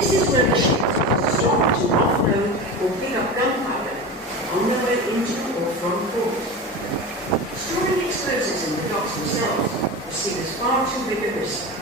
This is where the ships stop to offload or pick up gunpowder on their way into or from port. Storing explosives in the docks themselves was seen as far too big a risk.